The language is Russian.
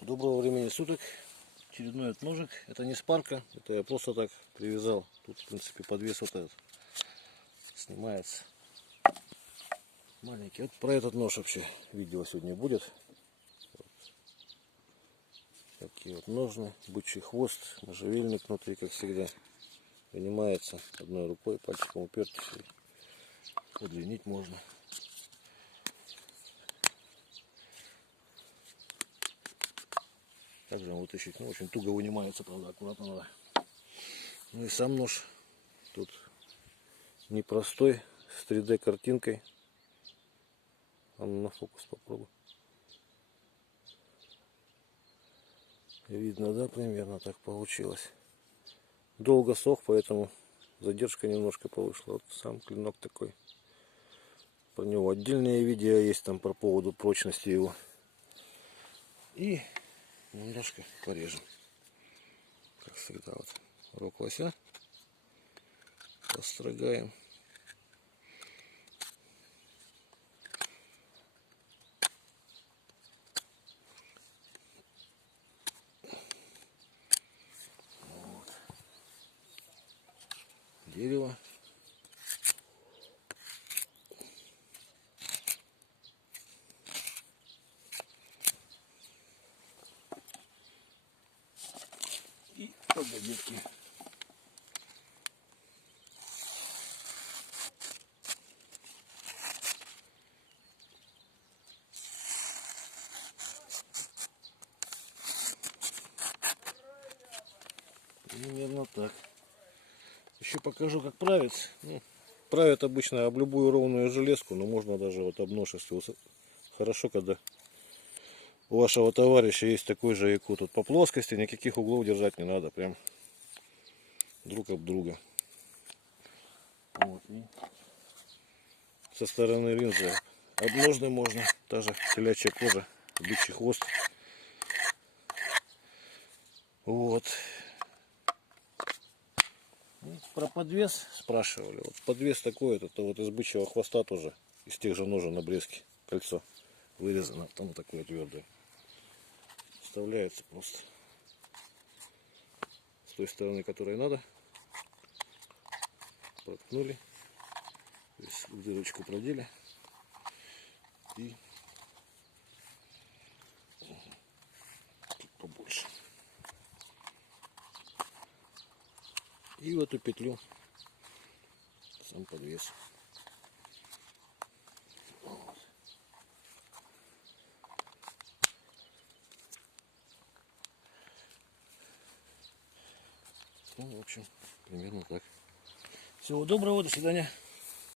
Доброго времени суток. Очередной ножик. Это не спарка, это я просто так привязал. Тут в принципе подвес вот этот снимается. Маленький. Вот про этот нож вообще видео сегодня будет. Вот. Такие вот ножны, бычий хвост, можжевельник внутри, как всегда. Вынимается одной рукой, пальчиком упертись и удлинить можно. Также он вытащить, очень туго вынимается, правда, аккуратно надо. Ну и сам нож тут непростой, с 3D картинкой. А ну на фокус попробуй. Видно, да, примерно так получилось. Долго сох, поэтому задержка немножко повышла. Вот сам клинок такой. Про него отдельное видео есть там по поводу прочности его. И немножко порежем. Как всегда, вот рог лося построгаем. Вот. Дерево. И погодки. Примерно так. Еще покажу, как править. Ну, правят обычно об любую ровную железку, но можно даже вот об нож, если хорошо, когда у вашего товарища есть такой же ИКУ. Тут по плоскости никаких углов держать не надо, прям друг об друга. Вот. И со стороны линзы об ножны можно, та же телячья кожа, бычий хвост. Вот. Про подвес спрашивали. Вот подвес такой, это вот из бычьего хвоста тоже, из тех же ножен обрезки. Кольцо вырезано, там такое твердое. Вставляется просто с той стороны, которой надо. Проткнули, в дырочку продели и побольше. И в эту петлю сам подвес. Вот. Ну, в общем, примерно так. Всего доброго, до свидания.